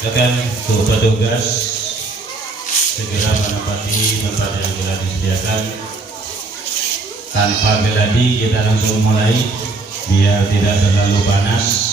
Silakan untuk petugas segera menempati tempat yang telah disediakan. Tanpa geladi kita langsung mulai biar tidak terlalu panas.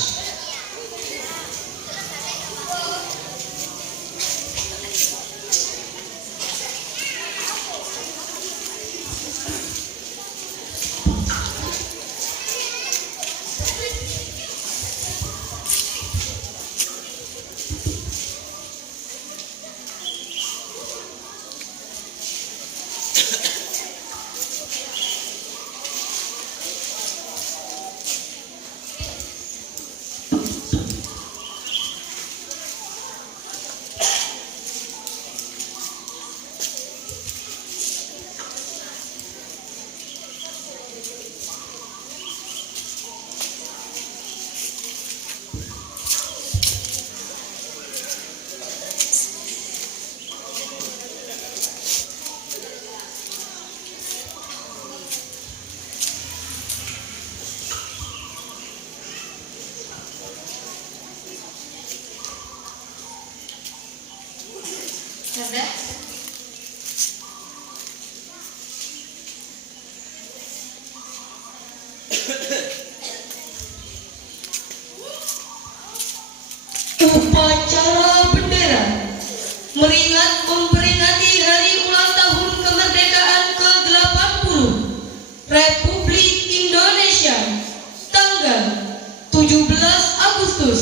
Upacara bendera memperingati hari ulang tahun kemerdekaan ke-80 Republik Indonesia tanggal 17 Agustus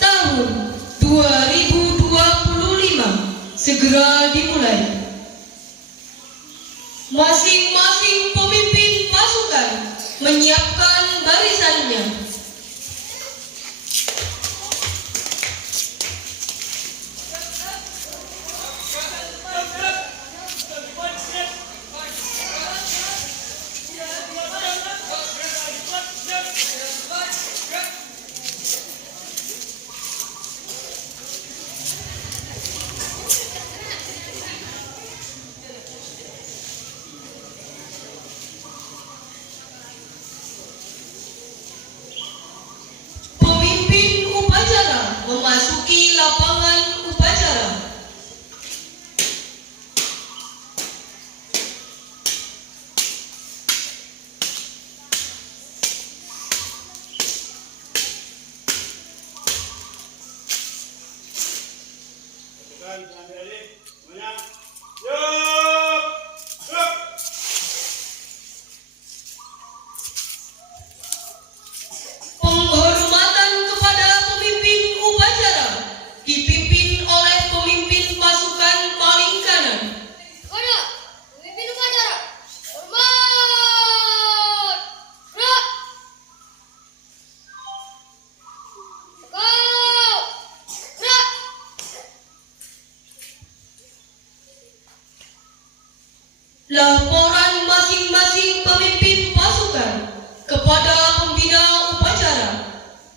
tahun 2025 segera dimulai. Masing-masing pemimpin pasukan menyiapkan barisannya. Memasuki lapangan upacara. Penghormatan kepada pemimpin upacara dipimpin oleh pemimpin pasukan paling kanan. Kepada pemimpin upacara, hormat, gerak. Tegak, gerak. Laporan masing-masing pemimpin pasukan kepada pembina upacara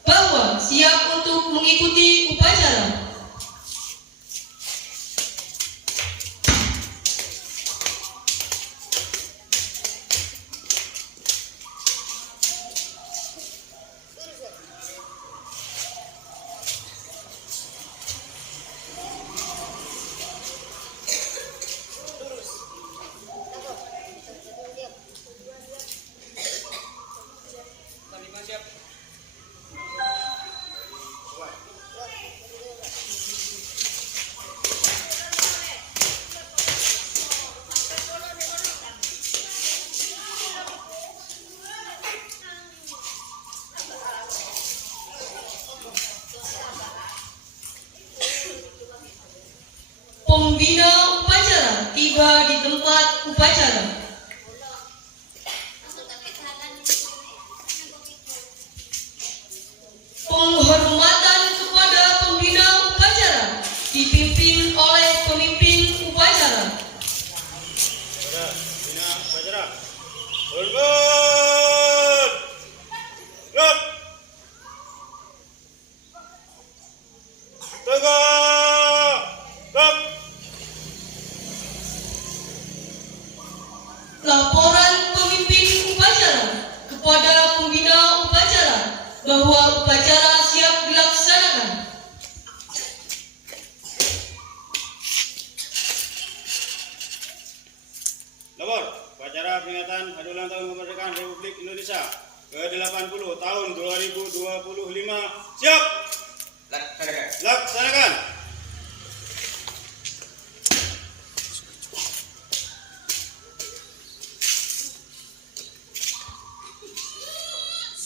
bahwa siap untuk mengikuti upacara. Pembina upacara tiba di tempat upacara. Penghormatan kepada pembina upacara dipimpin oleh pemimpin upacara. Pembina upacara, hormat, gerak, tegak, gerak. Laporan pemimpin upacara kepada pembina upacara bahwa upacara siap dilaksanakan. Nomor upacara peringatan Hari Ulang Tahun Kemerdekaan Republik Indonesia ke-80 tahun 2025. Siap. Laksanakan.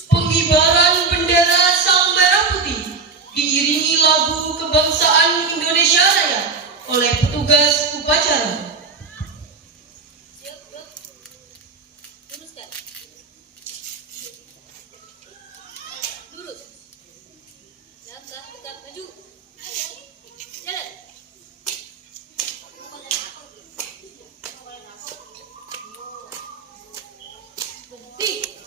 Pengibaran bendera Sang Merah Putih diiringi lagu kebangsaan Indonesia Raya oleh petugas upacara. Siap, gerak. Luruskan. Lurus. Langkah tegak maju. Jalan. Berhenti.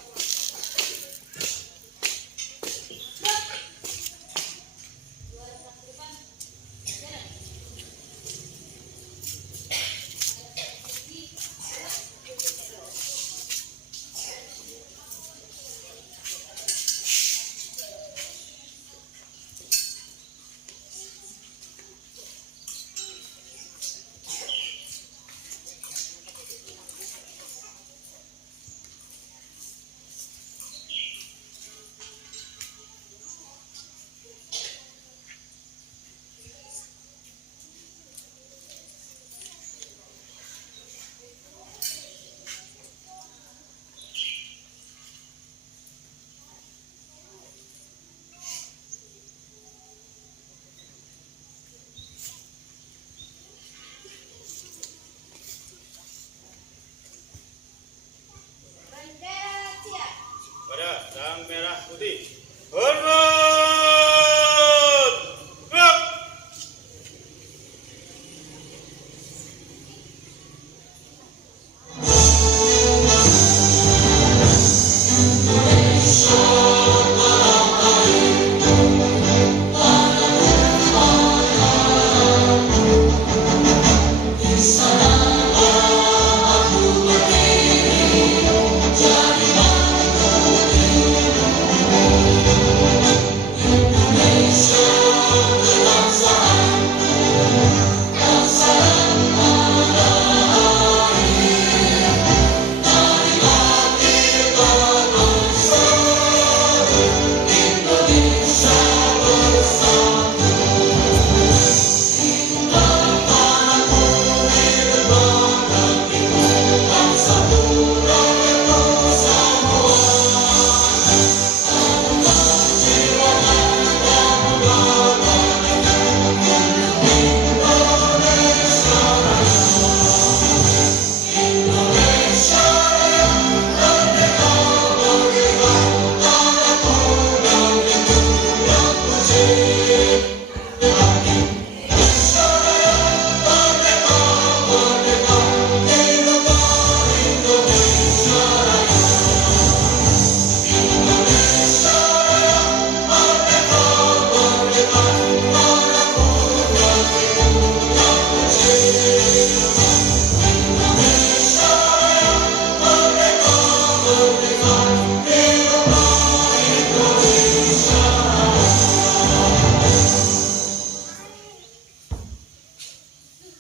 Bendera siap. Pada Sang Merah Putih. Hormat. Gerak.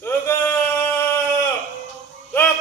Tegak. Gerak.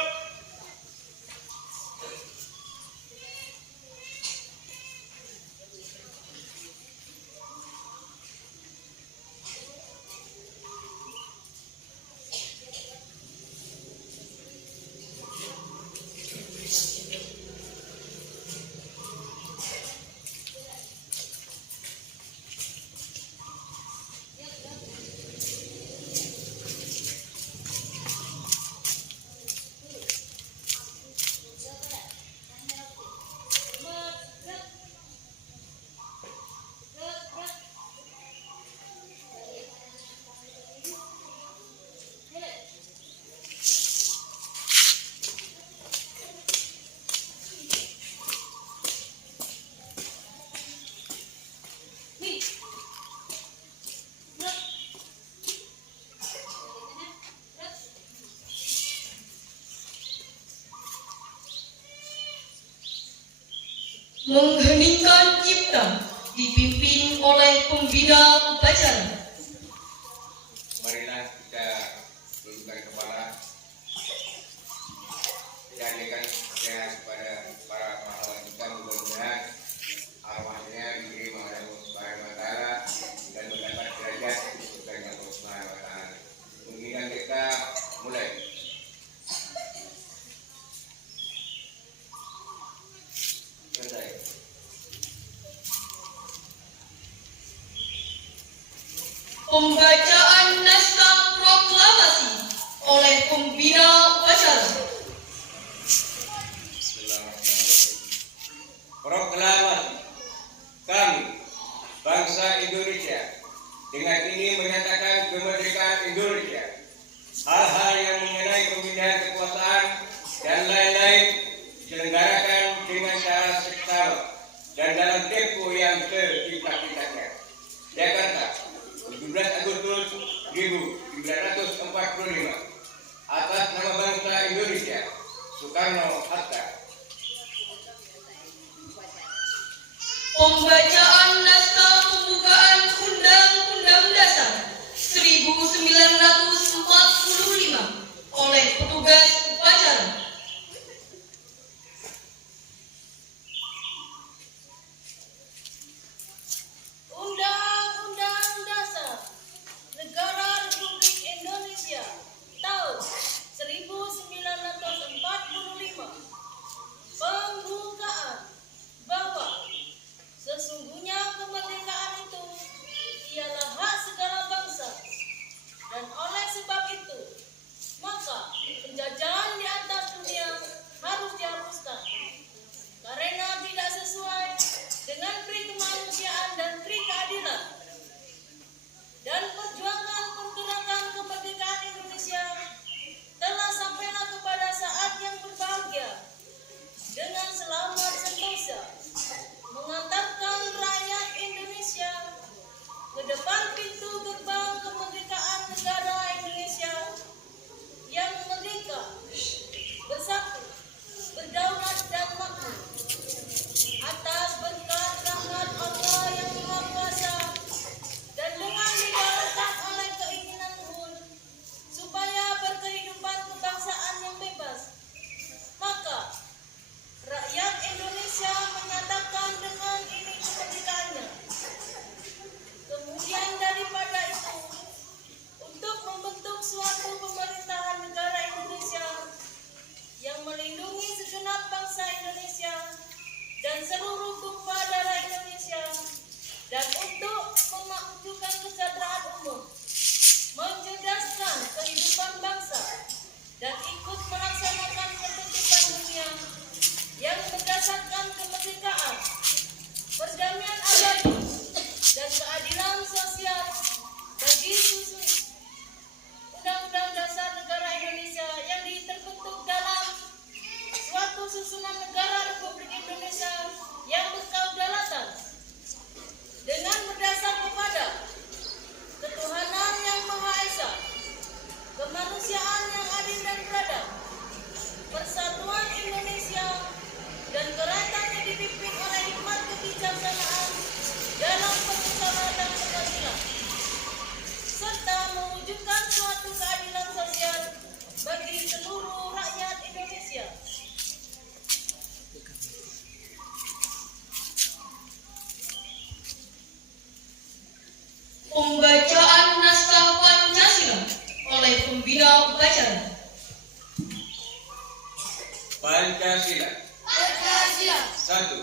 Mengheningkan cipta dipimpin oleh pembina upacara. Marilah kita tundukkan kepala. jadikan ya kepada para pahlawan kita, mudah-mudahan arwahnya diterima oleh Allah Subhanahu wa taala dan mendapat derajat di surga Allah Subhanahu wa taala. Mungkin kita mulai. Selesai. Pembacaan naskah proklamasi oleh pembina upacara. Bismillahirrahmanirrahim. Proklamasi kami, bangsa Indonesia, dengan ini menyatakan kemerdekaan Indonesia. Hal-hal yang mengenai pemindahan kekuasaan dan lain-lain diselenggarakan dengan cara seksama dan dalam tempo yang setidak-tidaknya. Jakarta, 17 Agustus 1945. Atas nama bangsa Indonesia, Soekarno-Hatta. Pembacaan naskah pembukaan Undang-Undang Dasar 1945 oleh petugas upacara. Undang-Undang Dasar Negara Republik Indonesia tahun 1945 pembukaan bahwa sesungguhnya kemerdekaan itu ialah hak segala bangsa, dan oleh sebab itu maka penjajahan di atas dunia harus dihapuskan karena tidak sesuai dengan pri kemanusiaan dan pri keadilan. Dan perjuangan pergerakan kemerdekaan Indonesia telah sampailah kepada saat yang berbahagia dengan selamat sentosa mengantarkan rakyat Indonesia ke depan pintu gerbang kemerdekaan negara Indonesia yang merdeka, bersatu, berdaulat dan makmur atas berkat rahmat Allah yang Maha Kuasa dan dengan didasarkan oleh keinginan luhur supaya berkehidupan kebangsaan yang bebas. Maka rakyat Indonesia menyatakan dengan ini kemerdekaannya. Kemudian daripada itu, untuk membentuk suatu pemerintahan negara Indonesia yang melindungi segenap bangsa Indonesia dan seluruh tumpah darah Indonesia, dan untuk memajukan kesejahteraan umum, mencerdaskan kehidupan bangsa, dan ikut melaksanakan ketertiban dunia yang berdasarkan kemerdekaan, perdamaian abadi, dan keadilan sosial bagi Undang-Undang Dasar Negara Indonesia yang terbentuk dalam suatu susunan negara Republik Indonesia yang berkedaulatan dengan berdasar kepada ketuhanan yang Maha Esa, kemanusiaan yang adil dan beradab, persatuan Indonesia, dan kerajaan yang dipimpin oleh hikmat kebijaksanaan dalam permusyawaratan perwakilan, serta mewujudkan suatu keadilan sosial bagi seluruh rakyat Indonesia. Pembacaan naskah Pancasila oleh pembina upacara. Pancasila. Satu.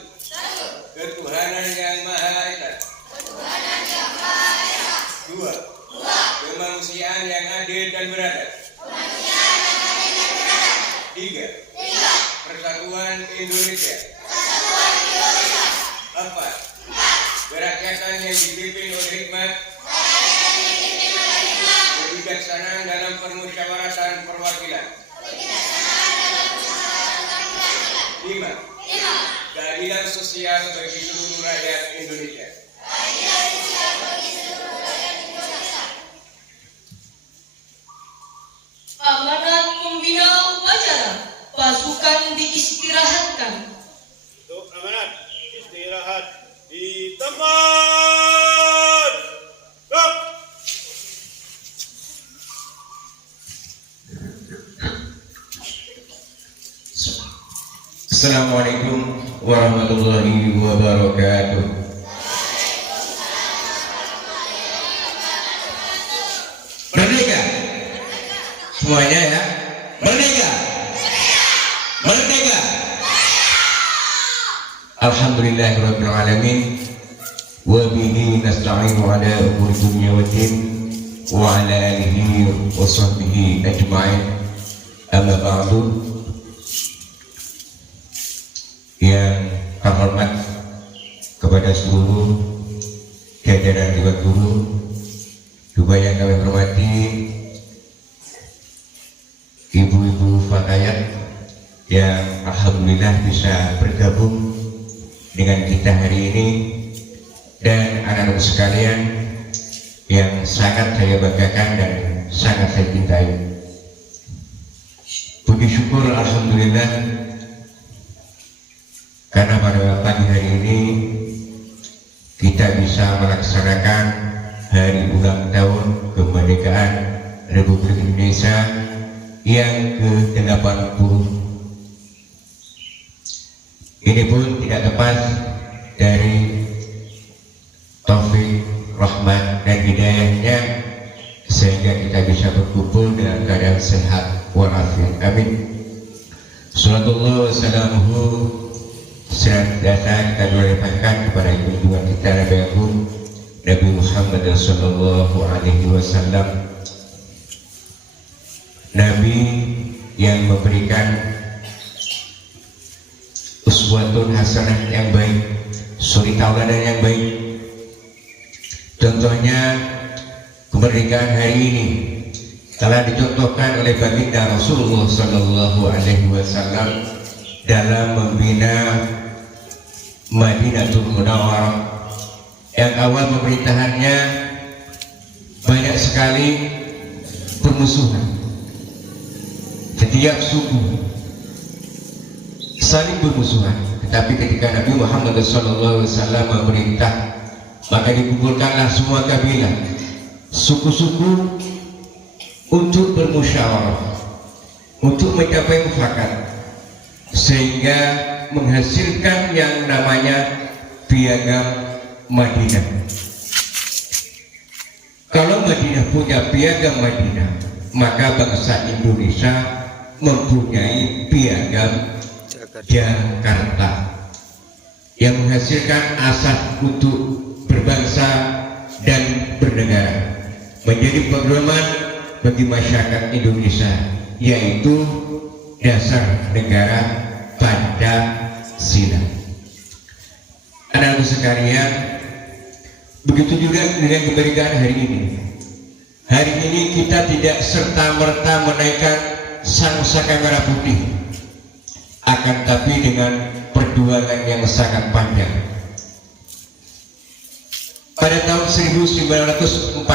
Ketuhanan yang Maha Esa. Dua. Kemanusiaan yang adil dan beradab. Tiga. Persatuan Indonesia. Empat. Kerakyatan yang dipimpin oleh hikmat, kebijaksanaan dalam permusyawaratan perwakilan. 5. Keadilan sosial bagi seluruh rakyat Indonesia. Amanat pembina upacara, pasukan diistirahatkan. Untuk amanat istirahat di tempat. Stop. Assalamualaikum warahmatullahi wabarakatuh. Merdeka. Semuanya ya. Merdeka. Merdeka. Alhamdulillahirabbil alamin. Wa bihi nasta'inu ala umuri dunya waddin wa ala alihi wa sahbihi ajma'in. Amma ba'du. Yang terhormat kepada seluruh jajaran Dewan Guru, juga yang kami hormati ibu-ibu fatayat yang alhamdulillah bisa bergabung dengan kita hari ini, dan anak-anak sekalian yang sangat saya banggakan dan sangat saya cintai. Puji syukur alhamdulillah karena pada pagi hari ini kita bisa melaksanakan hari ulang tahun kemerdekaan Republik Indonesia yang ke-80. Ini pun tidak lepas dari taufik, rahmat dan hidayahnya sehingga kita bisa berkumpul dalam keadaan sehat walafiat. Amin. Sallallahu wasallamuhu senantiasa kita doakan kepada junjungan kita Nabi Agung Nabi Muhammad sallallahu alaihi wasallam, Nabi yang memberikan uswatun hasanah yang baik, suri tauladan yang baik. Contohnya kemerdekaan hari ini telah dicontohkan oleh baginda Rasulullah sallallahu alaihi wasallam dalam membina Madinatul Munawwarah yang awal pemerintahannya banyak sekali permusuhan, setiap suku saling bermusuhan, tetapi ketika Nabi Muhammad SAW memerintah, maka dikumpulkanlah semua kabilah, suku-suku untuk bermusyawarah, untuk mencapai mufakat, sehingga menghasilkan yang namanya Piagam Madinah. Kalau Madinah punya Piagam Madinah, maka bangsa Indonesia mempunyai Piagam Jakarta yang menghasilkan asas untuk berbangsa dan bernegara, menjadi pedoman bagi masyarakat Indonesia, yaitu dasar negara Pancasila. Anak-anak sekalian, begitu juga dengan kemerdekaan hari ini. Hari ini kita tidak serta-merta menaikkan sangsaka merah putih, akan tapi dengan perjuangan yang sangat panjang. Pada tahun 1944,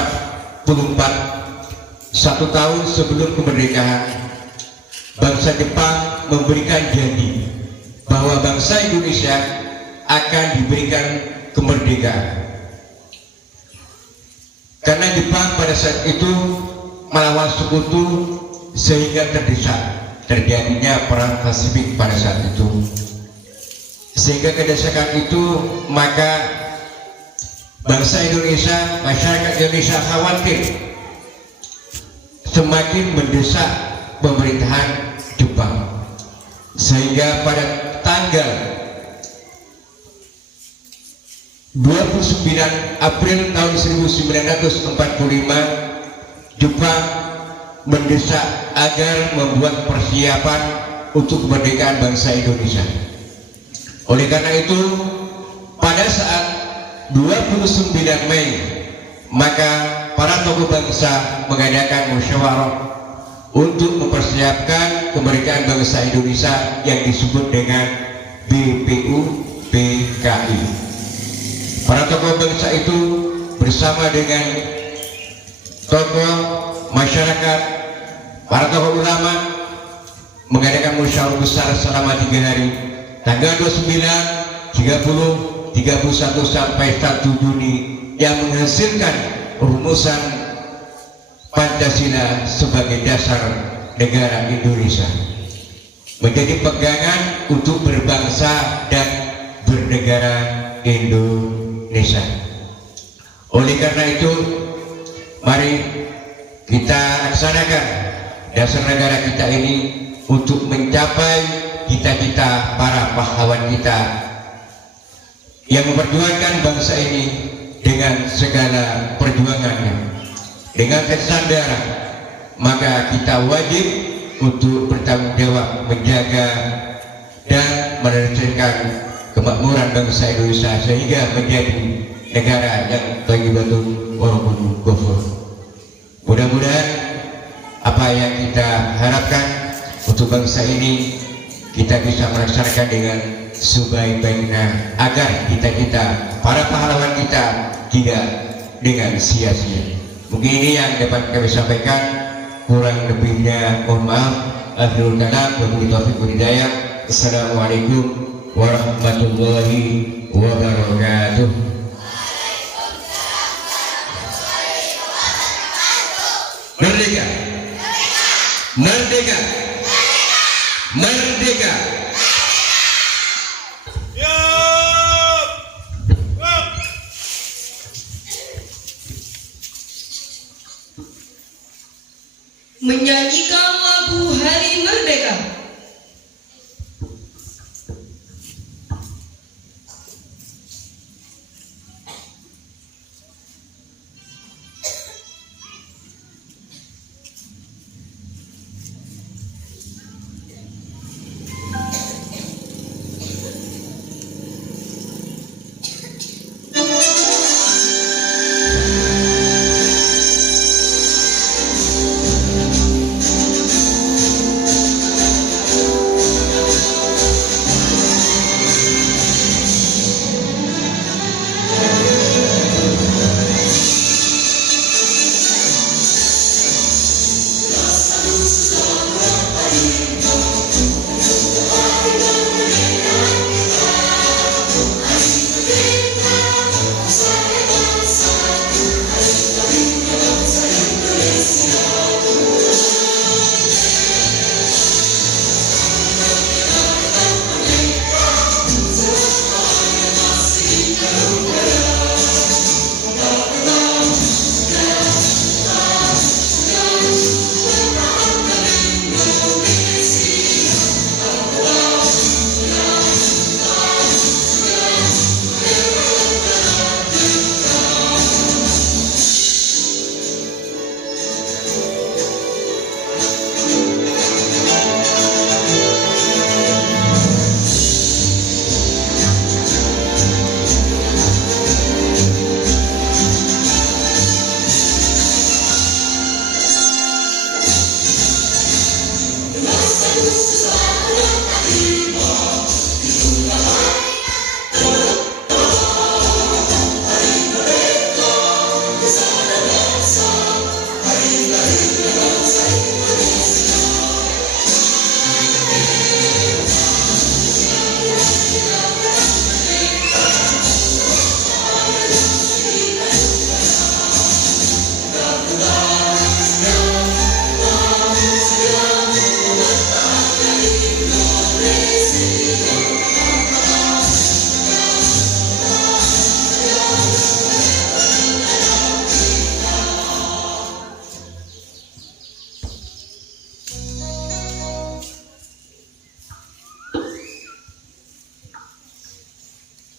1 tahun sebelum kemerdekaan, bangsa Jepang memberikan janji bahwa bangsa Indonesia akan diberikan kemerdekaan. Karena Jepang pada saat itu melawan sekutu sehingga terjadinya perang Pasifik pada saat itu. Sehingga kedesakan itu, maka bangsa Indonesia, masyarakat Indonesia khawatir semakin mendesak pemerintahan Jepang, sehingga pada tanggal 29 April tahun 1945 Jepang mendesak agar membuat persiapan untuk kemerdekaan bangsa Indonesia. Oleh karena itu, pada saat 29 Mei, maka para tokoh bangsa mengadakan musyawarah untuk mempersiapkan kemerdekaan bangsa Indonesia yang disebut dengan BPUPKI. Para tokoh bangsa itu bersama dengan tokoh masyarakat, para tokoh ulama mengadakan musyawarah besar selama 3 hari, tanggal 29, 30, 31 sampai 1 Juni, yang menghasilkan rumusan Pancasila sebagai dasar negara Indonesia. menjadi pegangan untuk berbangsa dan bernegara Indonesia. Oleh karena itu, mari kita laksanakan dasar negara kita ini untuk mencapai cita-cita para pahlawan kita yang memperjuangkan bangsa ini dengan segala perjuangannya, dengan kesadaran. Maka kita wajib untuk bertanggung jawab menjaga dan meneruskan kemakmuran bangsa Indonesia sehingga menjadi negara yang thayyibun walaupun ghafur. Mudah-mudahan apa yang kita harapkan untuk bangsa ini kita bisa melaksanakan dengan sebaik-baiknya agar cita-cita para pahlawan kita tidak dengan sia-sia. Mungkin ini yang dapat kami sampaikan, kurang lebihnya mohon maaf. Akhirul kalam, wabillahi taufiq wal hidayah. Assalamualaikum warahmatullahi wabarakatuh. Merdeka, merdeka, merdeka. Menyanyikan lagu Hari Merdeka.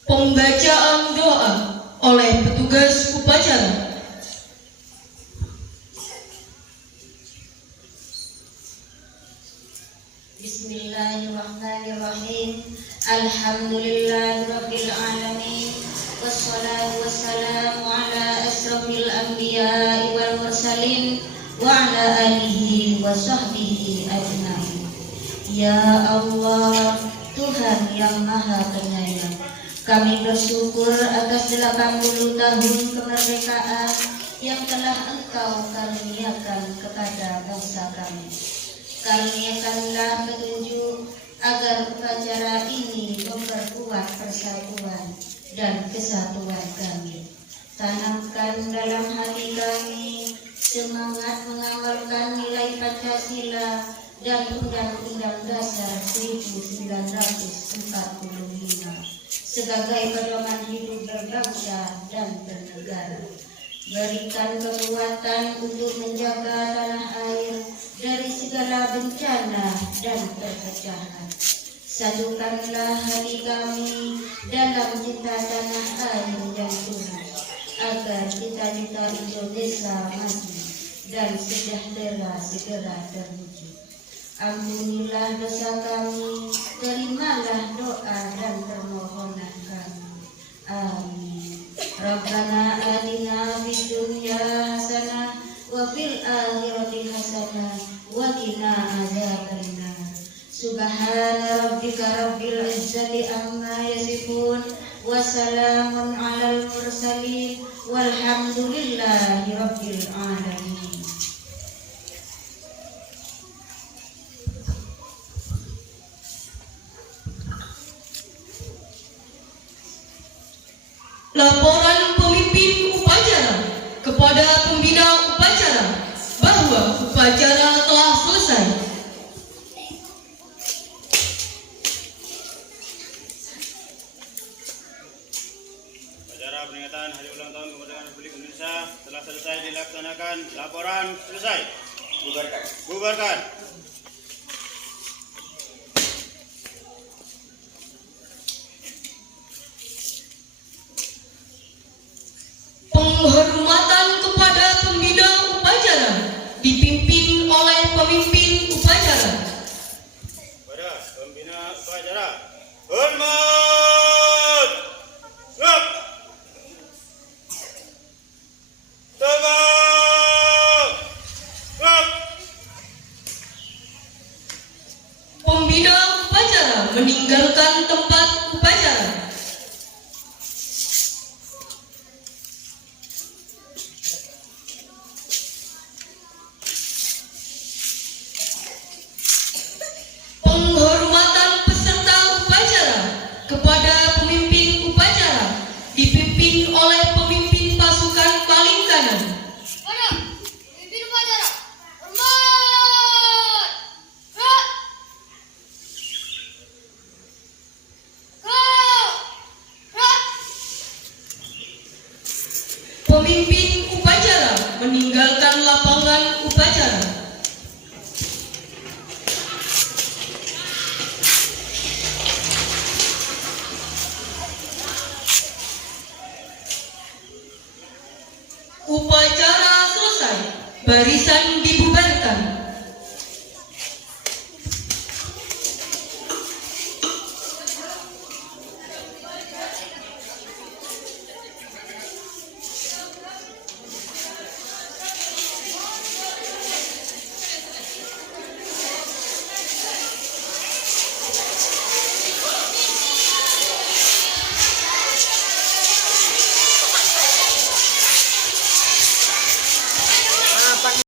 Pembacaan doa oleh petugas upacara. Bismillahirrahmanirrahim. Alhamdulillahirabbil alamin. Wassalatu wassalamu ala asrofil anbiya'i wal mursalin wa ala alihi wa sahbihi ajmain. Ya Allah, Tuhan yang Maha Penyayang, kami bersyukur atas 80 tahun kemerdekaan yang telah Engkau karuniakan kepada bangsa kami. Karuniakanlah petunjuk agar upacara ini memperkuat persatuan dan kesatuan kami. Tanamkan dalam hati kami semangat mengamalkan nilai Pancasila dan Undang-Undang Dasar 1945 sebagai pedoman hidup berbangsa dan bernegara. Berikan kekuatan untuk menjaga tanah air dari segala bencana dan perpecahan. Satukanlah hati kami dalam cinta tanah air yang Tuhan, agar cita-cita Indonesia maju dan sejahtera segera terwujud. Ampunilah dosa kami, terimalah doa dan permohonan kami. Amin. Rabbana atina fid dunya hasanah wa fil akhirati hasanah wa qina adzabannar. Subhana rabbika rabbil izzati amma yasifun wa salamun alal mursalin walhamdulillahi rabbil alamin. Laporan pemimpin upacara kepada pembina upacara bahwa upacara telah selesai. Acara peringatan Hari Ulang Tahun Kemerdekaan Republik Indonesia telah selesai dilaksanakan. Laporan selesai. Bubarkan. Bubarkan. Penghormatan kepada pembina upacara dipimpin oleh pemimpin upacara. Pada pembina upacara, hormat. Gerak. Tegak. Gerak. Pembina upacara meninggalkan tempat upacara. Penghormatan peserta upacara kepada pemimpin upacara dipimpin oleh pemimpin pasukan paling kanan. Pada pemimpin upacara, hormat. Gerak. Gerak. Pemimpin upacara meninggalkan lapangan upacara. Upacara selesai. Barisan dibuka.